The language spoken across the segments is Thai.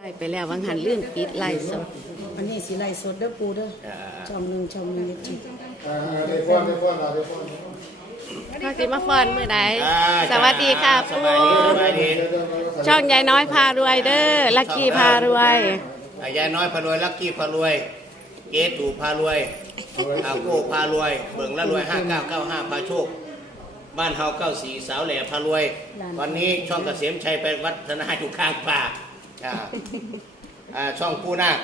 ไล่ไปแล้ววังหันเรื่องปิดไล่สดวันนี้สิไล่สดเด้อปูเด้ออ่าช่องหนึ่งช่องหนึ่งจิตอ่าได้ฟ้อนได้ฟ้อนเอาได้ฟ้อนพ่อสิมาฟอนมือใดอ่าสวัสดีค่ะสปูบายดีสบายดีเดี๋ยวเดี๋ยวเราใส่ช่องยายน้อยพารวยเด้อลักกี้พารวยอ่ายายน้อยพารวยลักกี้พารวยเกตูพารวยอาโก้พารวย เบิ่งละรวย5995พาโชค บ้านเฮา94สาวแหล่พารวย วันนี้ช่องเกษมชัยไปวัฒนาอยู่ข้างป่า อ่าอ่าช่องปูนาค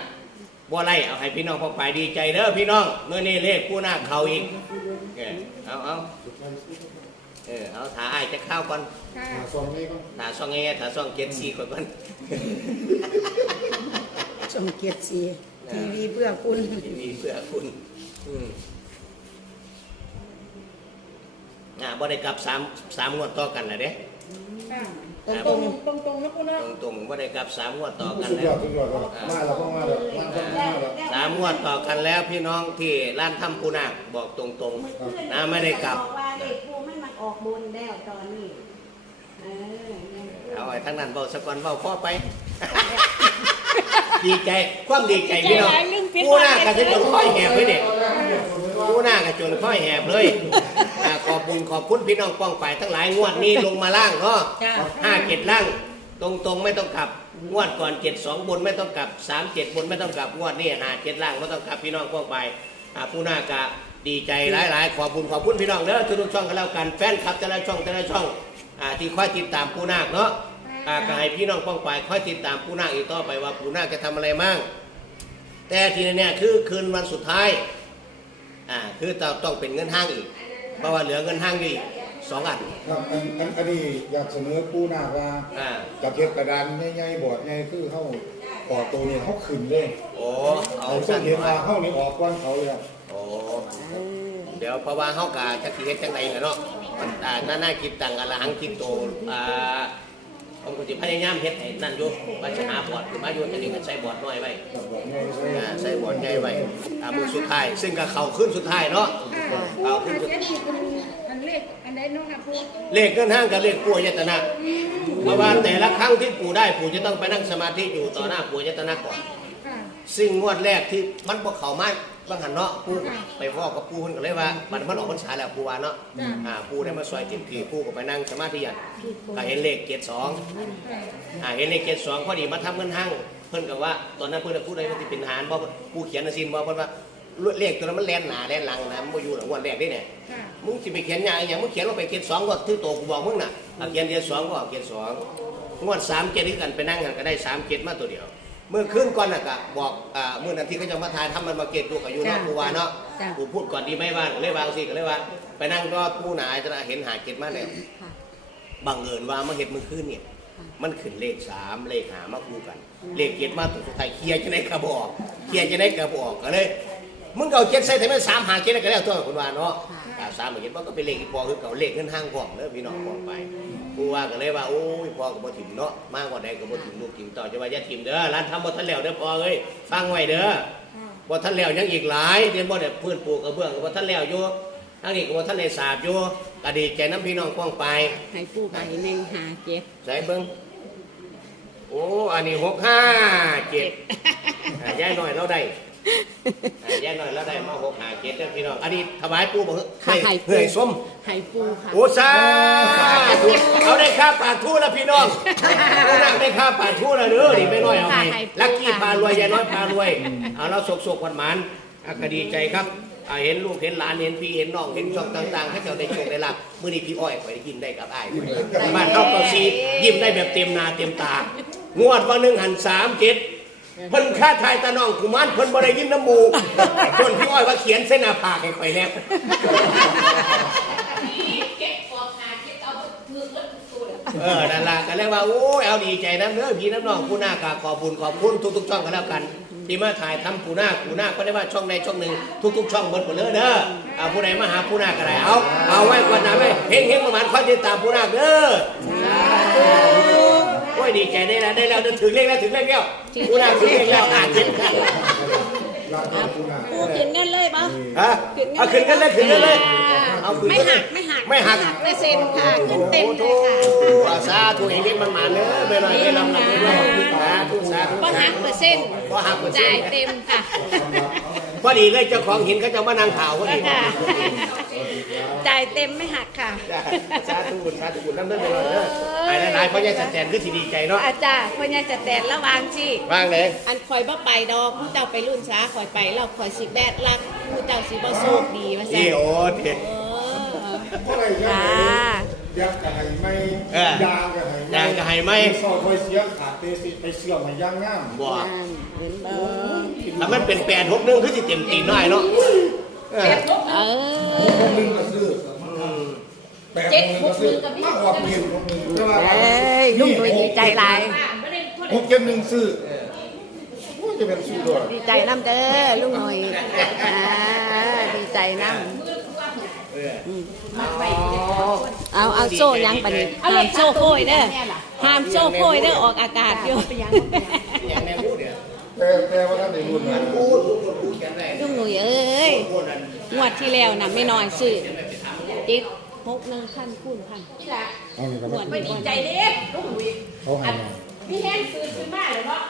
บัวไล่เอาให้พี่น้องพอไปดีใจเด้อพี่น้องเมื่อนี้เลขปูนาคเขาอีกเออเอาเอาเออเอาถ่าอ้ายจะเข้าก่อนอ่าส่วนนี้ก็ถ่าช่องไงถ่าช่องเจ็ดสี่ก่อนก่อนช่องเกียรติสีทีวีเพื่อคุณมีเพื่อคุณอืมอ่าบ่ได้กลับสามสามงวดต่อกันแล้วเด้ ตรงตรงตรงตรงๆนะปูเนาะตรงตรงๆบ่ได้กลับสามงวดต่อกันสุดแล้ยวอดสุดยอดครับมาแล้วก็มาแล้วมาแล้วมาแล้วสามงวดต่อกันแล้วพี่น้องที่ร้านถ้ำปูนาคบอกตรงๆนะไม่ได้กลับ บอกว่าเด็กภูไม่มันออกบนแล้วตอนนี้ เออเอาไอ้ทั้งนั้นเบาสะกอนเบาพ่อไป ดีใจ ความดีใจพี่น้องปูนาคก็จะจนค่อยแหบเลยเด็กผู้หน้ากับจนค่อยแหบเลยอ่าขอบคุณขอบคุณพี่น้องป้องไปทั้งหลายงวดนี้ลงมาล่างก็จ้าห้าเจ็ดล่างตรงตรงๆไม่ต้องกลับงวดก่อนเจ็ดสองบนไม่ต้องกลับสามเจ็ดบนไม่ต้องกลับงวดนี้ห้าเจ็ดล่างไม่ต้องกลับพี่น้องป้องไปอ่าผู้หน้ากะดีใจหลายๆ ขอบคุณขอบคุณพี่น้องเด้อทุกๆช่องกันแล้วกันแฟนคลับแต่ละช่องแต่ละช่องอ่าที่คอยติดตามผู้นาคเนาะ อ่าก็ให้พี่น้องป้องไปคอยติดตามผู้นาคอีกต่อไปว่าผู้นาคจะทำอะไรมั่งแต่ทีนี้เนี่ยคือคืนวันสุดท้ายอ่าคือต้องต้องเป็นเงินห้างอีก เพราะว่าเหลือเงินห้างอยู่อีกสองอันครับอันอันอันนี้อยากเสนอปูหน้าว่าอ่าจับเก็บกระดานใหญ่ๆบอร์ดใหญ่คือเข้าปอดตัวเนี่ยเขาขึ้นเลยโอ้เอาเอาสั้เส้นนเห็นไว้ว่าเข้านี่ออกก้อนเขาเลยครับโอ้เดี๋ยวเพราะว่าเฮากะจักสิเฮ็ดจังไดล่ะเนาะมันอ่าน่าน่าคิดตังอละหังคิดโตอ่า ผมก็สิพยายามเฮ็ดให้นั่นอยู่ว่าจะหาบอร์ดขึ้นมาอยู่จะนี่ก็ใส่บอร์ดน้อยไว้บอกไงใช่อ่าใส่บอร์ดใหญ่ไว้อ่ามือสุดท้าย ซึ่งก็เข้าขึ้นสุดท้ายเนาะเข้าขึ้นสุดอันนี้คุณอันเลขอันใดเน้องครับพูดเลขเงินห้างกับเลขปู่ยตนะเพราะว่าแต่ละครั้งที่ปู่ได้ปู่จะต้องไปนั่งสมาธิอยู่ต่อหน้าปู่ยตนะก่อนค่ะซึ่งงวดแรกที่มันบ่เข้ามา บางหันเนาะปูไปเว่ากับปูเพิ่นก็เลยว่ามันมันออกพรรษาแล้วปูว่าเนาะอ่าปูได้มาซอยเต็มที่ปูก็ไปนั่งสมาธิอย่างก็เห็นเลข72อ่าเห็นเลข72พอดีมาทำเงินห้างเพิ่นก็ว่าตอนนั้นเพิ่นก็พูดได้ว่าสิเป็นทหารบ่ปูเขียนน่ะสิบ่เพิ่นว่าเลขตัวนั้นมันแล่นหน้าแล่นหลังนะมันบ่อยู่หลังงวดแรกนี่เนี่ย ค่ะมึงสิไปเขียนหยังอหย่างมึงเขียนลงไป72ก็ถือโตกูบอกมึงน่ะเอาเขียนเดียว2ก็เอาเขียน2งวด3 7ที่กันไปนั่งกันก็ได้3 7มาตัวเดียว เมื่อคืนก่อนน่ะก็บอกอ่าเมื่อนาทีเขาจะมาทายทำมันมาเกตดูกับอยู่เนาะกูว่าเนาะกูพูดก่อนดีไหมว่าเลยวางสิก็เลยว่า ไปนั่งรอผู้หนาจะเห็นหาเกตมาแล้วบังเอิญว่ามาเห็นเมื่อคืนเนี่ยมันขึ้นเลขสามเลขหามาคู่กัน เลขเจ็ดมาตัวสุดท้ายเคลียร์จะได้กระบอกเคลียร์จะได้กระบอกก็เลย มึงก็เอาเจ็ดใส่แต่ไม่สามหาเจ็ดก็แล้วตัวคุณว่าเนาะอ่าสามหาเจ็ดมันก็เป็นเลขอีพอคือเก่าเลขเงินห้างพร้อมเด้อพี่น้องพร้อมไปกูว่าก็เลยว่าโอ้ยพอกับบ่ถิ่มเนาะมากกว่าใดก็บ่ถิ่มลูกถิ่มต่อจะว่าอย่าถิ่มเด้อร้านทำบ่ทันแล้วเด้อพอเอ้ยฟังไว้เด้อบ่ทันแล้วยังอีกหลายเรียนบ่ได้พื้นปลูกกระเบื้องก็บ่ทันแล้วอยู่ทั้งนี้ก็บ่ทันได้สาบอยู่ก็ดีใจน้ำพี่น้องป้องไปให้ปูไปหนึ่งหาเจ็ดใส่เบิ้งโอ้อันนี้หกห้าเจ็ดอ่าย่ายหน่อยเราได้ อ่าย่ายหน่อยเราได้มาหกห้าเจ็ดเด้อพี่น้อง อันนี้ถวายปู่บอกค่ะให้ให้ปูเฮ้ยส้มให้ปูค่ะ โอ้สาธุเอาได้ค่าปากทู่แล้วพี่น้องผู้นั่งได้ค่าปากทู่แล้วเด้อนี่ไม่น้อยเอาให้ลักกี้พารวยยายน้อยพารวย เอาเราสกสกวันหมันอะก็ดีใจครับอ่าเห็นลูกเห็นหลานเห็นพี่เห็นน้องเห็นช่องต่างๆให้เจ้าได้โชคได้ลาบมื้อนี้พี่อ้อยข่อยได้ยิ้มได้กับอ้ายบ้านเฮาก็สียิ้มได้แบบเต็มหน้าเต็มตางวดวันหนึงหันสาม เพิ่นค่าทายตาน้องกุมารเพิ่นบ่ได้ยินน้ำหมูจนพี่อ้อยว่าเขียนเส้นหน้าผากให้ข่อยแล้วเออนั่นล่ะก็เลยว่าโอ้ยเอาดีใจนะเด้อพี่น้ำน้องผู้หน้ากาขอบคุณขอบคุณทุกๆช่องกันแล้วกัน ที่มาถ่ายทำผู้หน้าผู้หน้าก็ได้ว่าช่องใดช่องหนึ่งทุกๆช่องหมดหมดเลยเด้อเอาผู้ใดมาหาผู้หน้าก็ได้เอาเอาไว้ก่อนนะไว้เฮงเฮงประมาณค่อยติดตามผู้หน้าเด้อ ยดีใจได้แล้วได้แล้วถึงเลขแล้วถึงเลขแล้วผู้หน้าถึงเลขแล้วอ่านเจ็ดร้านทองปูนาปูขึ้นเงินเลยปะฮะเอาขึ้นกันเลยขึ้นกันเลยเอาขึ้นไม่หักไม่หักไม่หักเปอร์เซ็นต์ค่ะขึ้นเต็มเลยค่ะภาษาถูกเห็นเล็กมันมาเนื้อไม่ลอยไม่ลำลำไม่ลอยสาธุสาธุก็หักเปอร์เซ็นต์ก็หักเปอร์เซ็จ่านยต์เต็มค่ะพอดีเลยเจ้าของหินเขาจะมานั่งข่าวพอดีค่ะ จ่ายเต็มไม่หักค่ะจ้าสาธุบุญสาธุบุญน้ำเด้อไปเลยเด้อไอ้หลายๆเพราะยังสแตนคือที่ดีใจเนาะอาจารย์พ่อใหญ่จะแตนระหวางที่ว่างเลยอันคอยบ่ไปดอกผู้เจ้าไปรุ่นช้าคอยไปเราคอยสิแบดรักผู้เจ้าสิบ่โชคดีว่าซั่นี่นโอ้เด็ดเออเพราะอะไรยังจ้าไงยักษ์กับไห้ไม่เออยางกับไห้ยางกับไห้ไหมซอยคอยเสียขาดเตสิไปเสื่อมให้ย่างงามบ่เห็นบ่ถ้ามันเป็นแปดหกหนึงคือสิเต็มตีน้อยเนาะ เออเออพวกนึงก็ซื้อแปดโมงก็ซื้อมากกว่าเปลี่ยนพวกนึงแต่ว่าเอ้ยลุงดุยดีใจหลายหกเจ็ดหนึ่งซื้อโอ้ยจะเป็นซื้อด้วยดีใจน้ำเด้อลุงหน่อยอ่าดีใจน้ำเอาเอาโซ่ยังปะนี่ห้ามโซ่โพยเด้อห้ามโซ่โพยเด้อออกอากาศอยู่ แต่แต่ว่าท่านในรุ่นนะพูดพูดพูดเขียนได้ลุงหนุ่ยเอ้ยพูดอันงวดที่แล้วน่ะไม่น้อยซื้อจิตหกหนึ่งพันคูณพันเอานี่ครับงวดนี้บ่ได้เขาให้มาพี่แห้งซื้อซื้อมาเลยเนาะ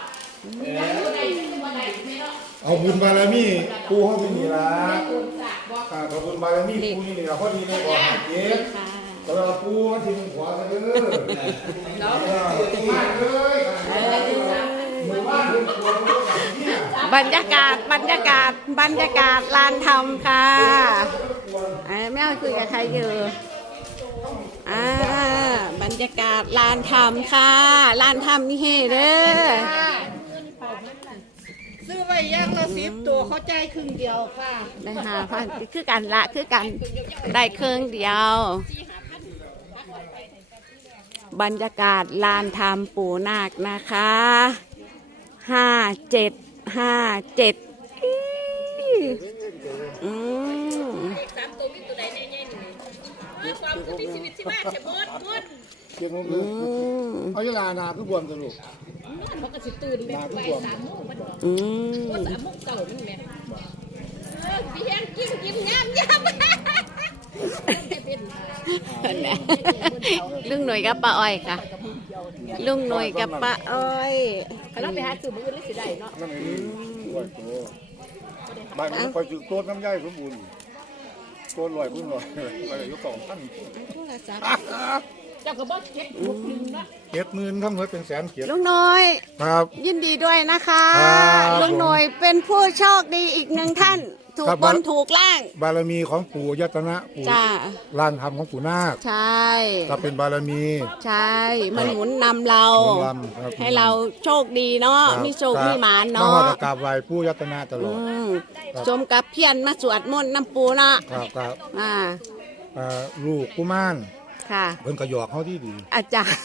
ยังอยู่ในที่วันไหนไม่เนาะเอาบุญบารมีปูเขาที่นี่ละคุณสากบอก อ่าขอบคุณบารมีปูนี่นี่ละพอดีในบ่อหาเจ็ดค่ะแต่ว่าปูมันทิ้งขวาซะเด้อเนาะมาเลยหมู่บ้านเพิ่นกลัวเพิ่นก็เนี่ย บรรยากาศบรรยากาศบรรยากาศลานธรรมค่ะเอ้ยไม่เอาคุยกับใครอยู่อ่าบรรยากาศลานธรรมค่ะลานธรรมนี่เฮเด้อซื้อไว้ย่างละสิบตัวเขาใจายครึ่งเดียวค่ะได้หาพันคือกันละคือกันได้เครื่องเดียว บรรยากาศลานธรรมปู่นาคนะคะ ห้าเจ็ดห้าเจ็ดอืมสามตัวมีตัวใดแน่ๆหนึ่งเออความคือมีชีวิตที่มากจะเบิดเบิดเกียงลงเลอืยมเอาเวลานาคือบวมกันลูกนอนมันก็สิตื่นแบบไปสามโมงมันอืมสามโมงเก่ามันแม่เออพี่แห้งกินกินยามยาม ลุงหน่วยกับป้าอ้อยค่ะ ลุงหน่วยกับป้าอ้อยเราไปหาซื้อมือเลยสิได้เนาะนั่นเองปวดตัวบ้านมันคอยจุดโต๊ะน้ำย่อยสมบูรณ์โต๊ะลอยพุ่นลอยไปเลยยกสองพันโทรศัพท์ เจ้าก็บอกเก็บหกหนึ่งนะเจ็ดหมื่นทำเงินเป็นแสนเกียรติลุงหน่อย ครับ ยินดีด้วยนะคะ ครับลุงหน่วยเป็นผู้โชคดีอีกหนึ่งท่าน ถูกครับบนถูกล่าง บารมีของปู่ยตนะปู่จ้า ลานธรรมของปู่นาคใช่ ก็เป็นบารมี ใช่ มันหมุนนำเรา หมุนนำครับ ให้เราโชคดีเนาะ ครับมีโชคครับมีหมานมาเนาหอดะกราบไหว้ปู่ยตนะตลอือดมชมกับเพียนมาสวดมนต์น้ำปูเนาะครับครับอ่า เอ่อลูกกุมาร ค่ะ เพิ่นก็หยอกเขาที่ดี อาจารย์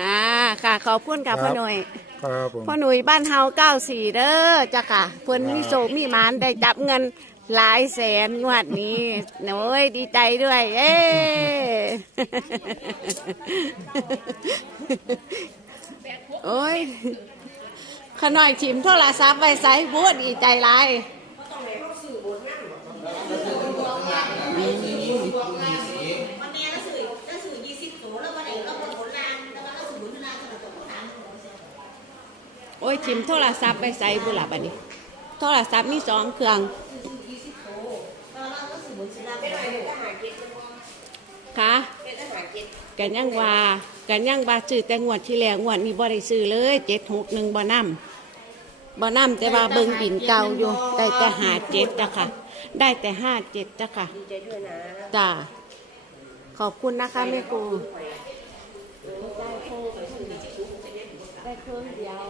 อ่าค่ะ ขอบคุณค่ะครับ พ่อหน่วยครับผมพ่อหนุ่ยบ้านเฮาเก้าสี่เด้อจ้ะค่ะเพิ่นมีโศกมีหมานได้จับเงินหลายแสนงวดนี้โอ้ยดีใจด้วย เอ้ โอ้ยขน่อยชิมโทรศัพท์ไว้ใส่บูดดีใจหลาย วันนี้เราสื่อเราสื่อยี่สิบตัวแล้ววันนี้เราบนผลลานแล้วก็เราสื่อผลลานสำหรับตัวทาง โอ้ยชิมโทรศัพท์ไปใส่บุหลับอันนี้ โทรศัพท์มีสองเครื่องยี่สิบตัวแก็สื่อผลสิลาเป็นอะไรก็หาเก็ตค่ะเป็นอาหารเก็ตกันยังว่ากันยังว่าซื้อแต่งวดที่แล้วงวดนี้บ่ได้ซื้อเลยเจ็ดหกหนึ่งบ่นำบ่นำแต่ว่าเบิ่งบินเก่าอยู่ได้แต่หาเจ็ดจ้ะค่ะ ได้แต่ห้าเจ็ดจ้ะค่ะดีใจด้วยนะจ้าขอบคุณนะคะแม่ครูได้เครื่องเดียว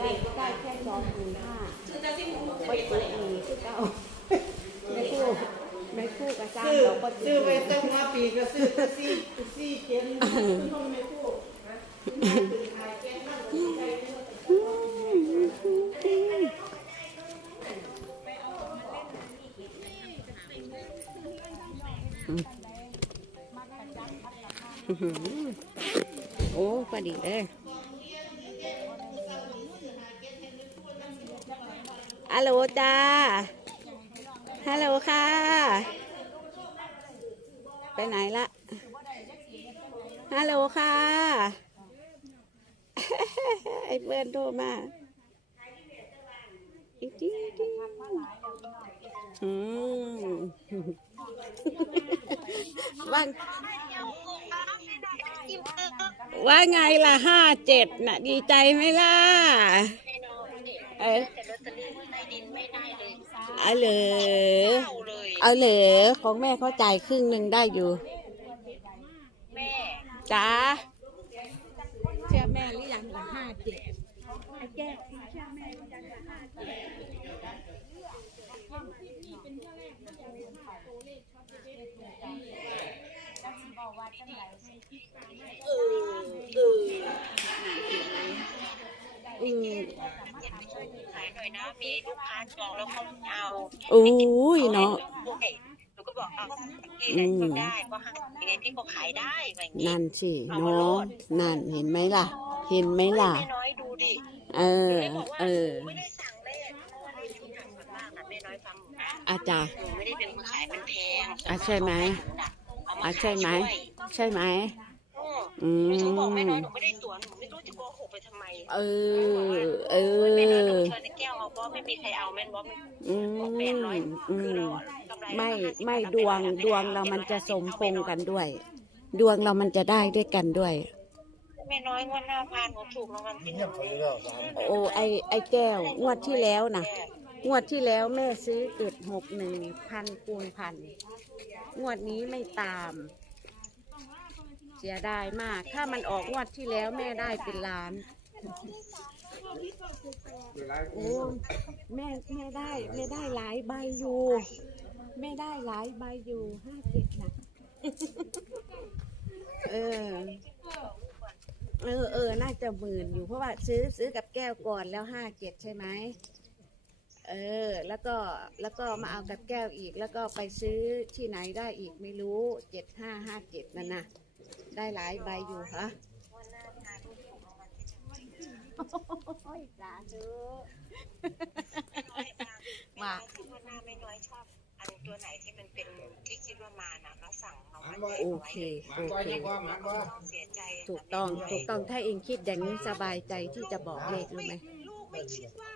ได้ได้แค่สองหมื่นห้าคือจะสิ้นมุกไปเปิดอีกคือเก่าแม่ครูแม่ครูกระจ้างซื้อเราก็ซื้อไปตั้งห้าปีก็ซื้อแต่สี่สี่เจ็ดคุณพ่อไม่พูดโอ้พอดีเล ฮัลโหลค่ะ ไปไหนละฮัลโหลค่ะ ไอ้เพื่อนโทรมาอีกทีทีอืมว่าว่าไงล่ะห้าเจ็ดน่ะ ดีใจไหมล่ะ เออเอาเหลอเอาเหลอของแม่เขาจ่ายครึ่งหนึ่งได้อยู่แม่จ้าเชื่อแม่หรือยังละห้าเจ็ดไอ้แก้วเชื่อแม่หรือยังละห้าเจ็ดเออเอออืม ขายหน่อยนะ มีลูกค้าจองแล้วเขาไม่เอาโอ้ยเนาะด้วยหนูก็บอกเอาที่ไหนก็ได้เพราะหายังไงที่เขาขายได้แบบนี้นั่นสิเนาะนั่นเห็นไหมล่ะ เห็นไหมล่ะ แม่น้อยดูดิเออเออ ไม่ได้สั่งเลขเพราะว่าเลขที่สั่งส่วนมากนะแม่น้อยฟังหนูนะอาจารย์ หนูไม่ได้เป็นคนขายมันแพงอะใช่ไหมเอามาอะขายใช่ไหมด้วย ใช่ไหม อืมอืหนูถึงบอกแม่น้อยมหนูไม่ได้ตัวหนูไม่รู้จะโกหกไปทำไมเออ เอแม่น้อยหนูอ เชิญในแก้วเอาเพราะไม่มีใครเอาแม่นบอกมันอืมแปดร้อยอืคือม เราอะกำไรไม่ห้าสิบไม่บาทดวงแปร้อยดวงเรามันจะสมพงษ์กันด้วย ดวงเรามันจะได้ด้วยกันด้วย แม่น้อยงวดหน้าพานหนูถูกรางวัลที่หนึ่งโอ้ไอไอแก้ว งวดที่แล้วนะงวดที่แล้วแม่ซื้อเกิดหกหนึ่งพันคูณพันงวดนี้ไม่ตาม เสียดายมาก ถ้ามันออกงวดที่แล้วแม่ได้เป็นล้าน โอ้แม่แม่ได้แม่ได้หลายใบอยู่แม่ได้หลายใบอยู่ห้าเจ็ดนะเออ เออเออน่าจะหมื่นอยู่เพราะว่าซื้อซื้อกับแก้วก่อนแล้วห้าเจ็ดใช่ไหมเออ แล้วก็แล้วก็มาเอากับแก้วอีก แล้วก็ไปซื้อที่ไหนได้อีกไม่รู้เจ็ดห้าห้าเจ็ดนั่นนะ ได้หลายใบอยู่ฮะโอ้ยสาธุว่าคือว่าหน้าไม่น้อยชอบอันตัวไหนที่มันเป็นที่คิดว่ามาน่ะแล้วสั่งเอามาโอเคโอเคต้องเสียใจถูกต้องถูกต้องถ้าเองคิดอย่างนี้สบายใจที่จะบอกเลขรู้ไหมลูก ไม่คิดว่า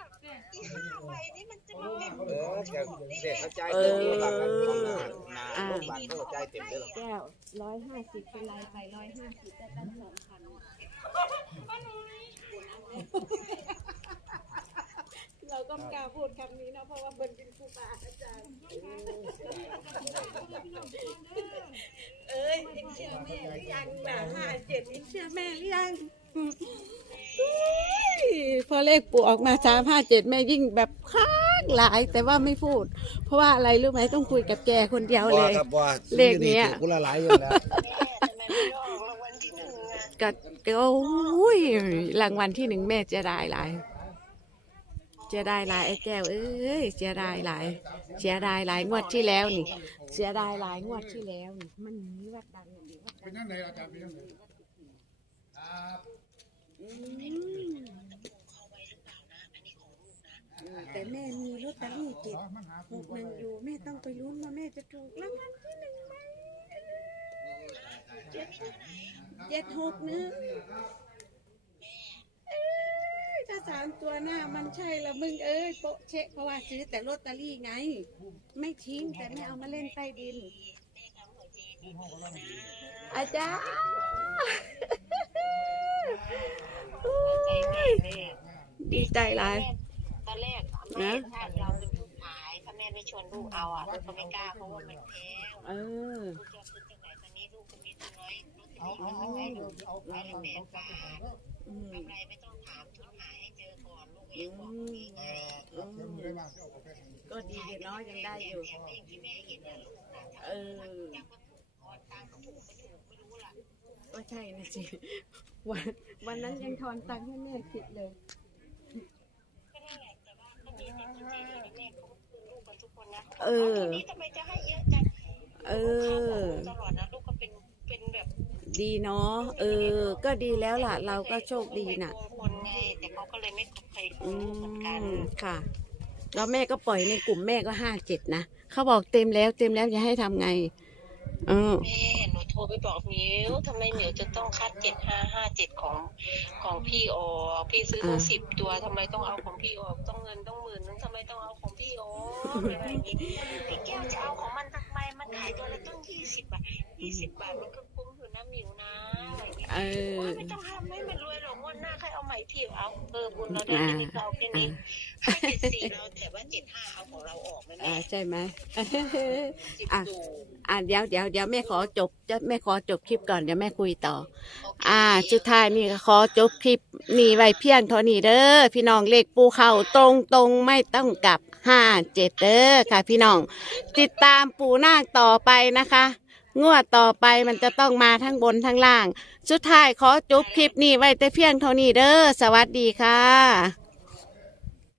อีห้าใบนี้มันจะมาเป็นเออเด็กเข้าใจเต็มที่หลังกันนาอ่าโรงพยาบาลเข้าใจเต็มที่หรอแก้วร้อยห้าสิบเป็นไรไปร้อยห้าสิบได้ตั้งสองพันเราก็ไม่กล้าพูดคำนี้นะเพราะว่าเบิร์นเป็นครูบาอาจารย์เอ้ยเชื่อแม่หรือยังน่ะห้าเจ็ดเอ็งเชื่อแม่หรือยัง พอเลขปู่ออกมาสามห้าเจ็ดแม่ยิ่งแบบค้างหลาย แต่ว่าไม่พูด เพราะว่าอะไรรู้ไหมต้องคุยกับแกคนเดียวเลย ครับว่าเลขเนี้ยกูละหลายอยู่แล้วทำไมไม่ออกรางวัลที่หนึ่งอะก็ก็โอ้ยรางวัลที่หนึ่งแม่จะได้หลายเสียดายหลายไอ้แก้วเอ้ยเสียดายหลายเสียดายหลายงวดที่แล้วนี่เสียดายหลายงวดที่แล้วนี่มันหนีวัดดังหนีวัดดัเป็นงยังไงอาจารย์เป็นยังไงครับอืม แต่แม่มีลอตเตอรี่เก็บหกหนึ่งอยู่แม่ต้องไปลุ้นว่าแม่จะถูกรางวัลที่หนึ่งไหมเจ็ดเจ็ดหกหนึ่งเอ้ยถ้าสามตัวหน้ามันใช่ละมึงเอ้ยโปะเชะเพราะว่าซื้อแต่ลอตเตอรี่ไง ไม่ทิ้งแต่ไม่เอามาเล่นใต้ดิน อาจารย์ ดีใจหลาย ตอนแรกแม่ถ้าเราเป็นผู้ขายถ้าแม่ไม่ชวนลูกเอาอะลูกก็ไม่กล้าเพราะว่ามันแพงเออลูกจะซื้อจากไหนตอนนี้ลูกก็มีตัวน้อยลูกจะมีเงินให้ลูกไว้ละแปดบาทอืมกำไรไม่ต้องถามทุนหาให้เจอก่อนลูกก็ยังบอกเองไงอืมก็ดีเดี๋ยวเนาะยังได้อยู่อย่างเองที่แม่เห็นน่ะลูกน่ะเออยัง ก็ถูกคอนตังก็ถูกไม่ถูกไม่รู้ล่ะก็ใช่นะสิวันวันนั้นยังทอนตังค์ให้แม่ผิดเลย ก็นั่นแหละแต่ว่าก็มีแต่คนใจดีนะแม่เขาคือลูกกันทุกคนนะเออ ทีนี้ทำไมจะให้เยอะจังเออ ตลอดนะลูกก็เป็นเป็นแบบดีเนาะเออ ก็ดีแล้วล่ะ เราก็โชคดีน่ะ คนไงแต่เขาก็เลยไม่เคยอืรู้เหมือนกันมค่ะ แล้วแม่ก็ปล่อยในกลุ่มแม่ก็ห้าเจ็ดนะเขาบอกเต็มแล้วเต็มแล้วจะให้ทำไงเออ แม่หนู โทรไปบอกหมิวทำไมหมิวจะต้องคัดเจ็ดห้าห้าเจ็ดของของพี่ออกพี่ซื้อตั้งสิบตัวทำไมต้องเอาของพี่ออกต้องเงินต้องหมื่นนึงทำไมต้องเอาของพี่ออกอะไรอย่างงี้ไอ้แก้วจะเอาของมันทำไมมันขายตัวละตั้งยี่สิบบาทยี่สิบบาทมันก็คุ้มอยู่นะหมิวนะอะไรอย่างเงี้ยเออโอ้ยไม่ต้องทำให้มันรวยหรอกงวดหน้าใครเอาใหม่พี่เอาเออบุญเราได้แค่นี้เราแค่นี้ให้เจ็ดสี่เราแต่ว่าเจ็ดห้าเอาของเราออกไหมอ่าแม่ใช่ไหมจิบอะดูอ่าเดี๋ยวเดี๋ยวเดี๋ยวแม่ขอจบจะแม่ขอจบคลิปก่อนเดี๋ยวแม่คุยต่อ อ่าสุดท้ายนี่ก็ขอจบคลิปนี่ไว้เพียงเท่านี้เด้อพี่น้องเลขปูเข่าตรงตรงๆไม่ต้องกลับ ห้าเจ็ดเด้อค่ะพี่น้อง ติดตามปูนาคต่อไปนะคะ งวดต่อไปมันจะต้องมาทั้งบนทั้งล่าง สุดท้ายขอจบคลิปนี้ไว้แต่เพียงเท่านี้เด้อสวัสดีค่ะ